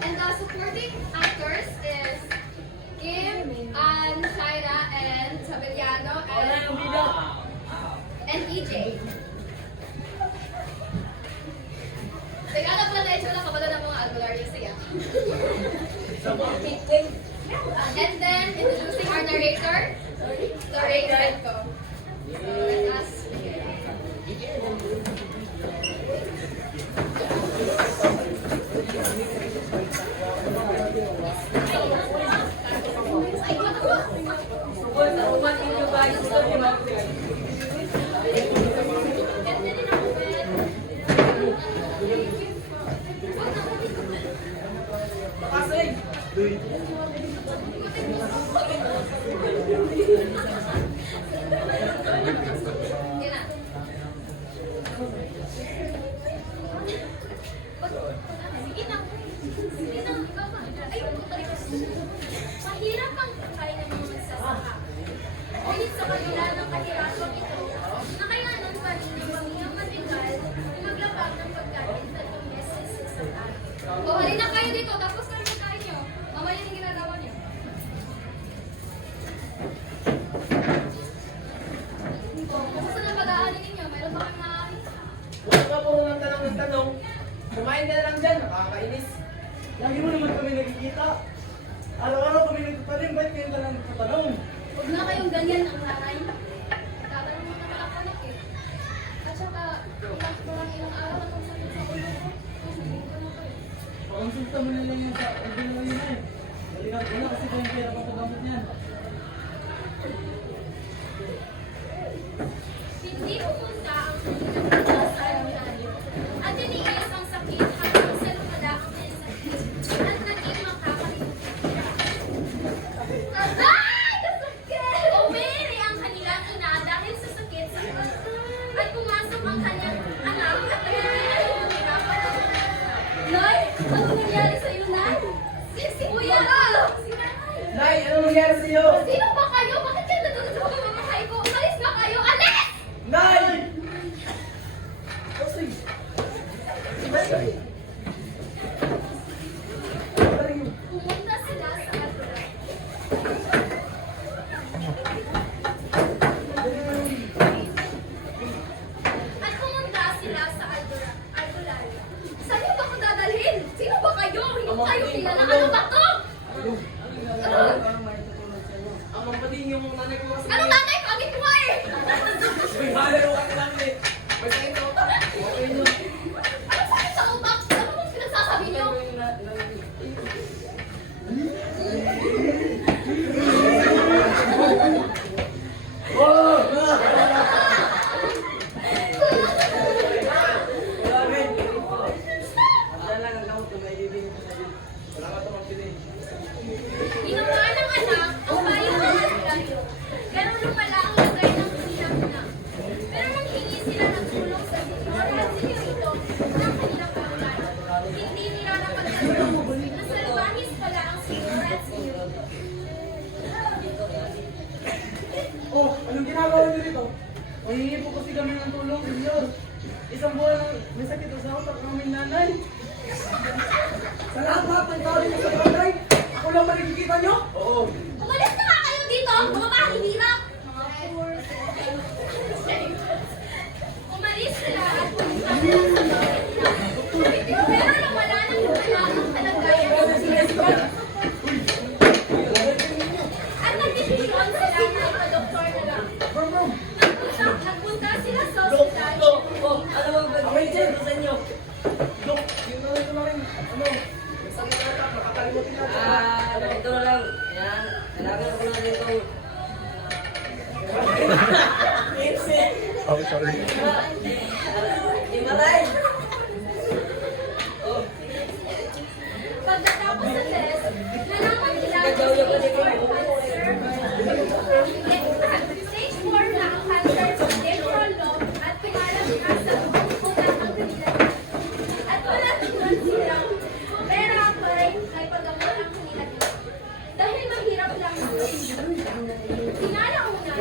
And the supporting actors is Kim, Ann, Shaira, and Sabeliano, and EJ. Segala pala na itsura kabalo ng mga albular yung siya. And then, introducing our narrator, Lorraine Redco. So, let us begin. Mahirap ang kaya ng mga magsasaka. Ngunit sa kabila ng kahirapan ito, nakayanan pa rin ng pamilyang Madrigal na maglabag ng pagkain 3 meses sa isang araw. O, halina kayo dito, tapos kayo magkain nyo. Mamaya yung ginagawa nyo. Kung saan ang pag-aanin ninyo, mayroon ba kami nakakita? Huwag ka po ng tanong. Kumain ka na lang dyan, nakakainis. Lagi mo naman kami nagkikita. Araw-araw kami nagpapalim, ba't kayo ka lang nagpatanong? Huwag na kayong ganyan ang nanay. Tatanong mo naman ako anak eh. At saka, ilang araw na kung sakit sa ulo ko. Sasabihin ko na kayo. Pakonsulta mo na lang yan sa ordinary na eh. Balikan ko na kasi kayong pera papagamot niyan. Hindi pupunta ang pagkakita sa albularyo. At iniis ang sakit hanggang sa lumala ang may sakit. At naging makakalimutan. Ay! Kasakit! Umiri ang kanilang ina dahil sa sakit sa ulo. At pumasok ang kanyang anak at nagiging ay humirapan ang Nay! Ano nangyari sa iyo, Nay? Si Kuya! Si Nanay! Nay, ano nangyari sa iyo? Sino ba kayo? Bakit kayo natutulog sa pamamahay ko? Umalis na kayo! Alis! Nay! Kasi... Nay! Pumunta sila sa albularyo. At pumunta sila sa albularyo. Saan niyo ba ako dadalhin? Sino ba kayo? Hindi ko kayo kilala. Ano ba to? Ang mampating yung nanay ko kasi... Anong nanay? Pagit ko nga eh! May halay ko kasi lang eh. May sakit sa utak. Okay nun. Ano sakit sa utak? Ano bang pinagsasabi niyo? Ginawa ng anak ang bayan ng albularyo. Pero lumala ang lagay ng kanilang ina. Pero nang hingi sila ng tulong sa Senyor at Senyorito ng kanilang panglayo, hindi nila napagtanong na salbahis pala ang Senyor at Senyorito. Oh, anong ginagawa niyo dito? Mahingi po kasi kami ng tulong, senyor. Isang buwan na may sakit sa utak ng aming nanay. Sa lahat ng tao dito sa barangay, ako lang ba nakikita niyo? Oo. Umalis na nga kayo dito, mga mahihirap! Mga poor. Umalis sila at pumunta sila sa bahay nila. Pero nawala ng lumala ang kalagayan ng Senyor. At nagdesisyon sila na ipa-doktor na lang. Nagpunta sila sa ospital. Okay, Jen, sa inyo. Dok, yung nanay ko na rin. Ano? May sakit na utak, nakakalimutin natin. Ito na lang. Yan. Kailangan ko na dito. Oh, sorry. Imalay! Pagkatapos sa test, nalaman nila na Nagawin ko stage din 4 cancer. Stage 4 na ang cancer sa temporal lobe at pinalagyan sa utak ang kanilang. At wala naman silang pera ay paggamot ang kanilang. Dahil mahirap lang ang pinalauna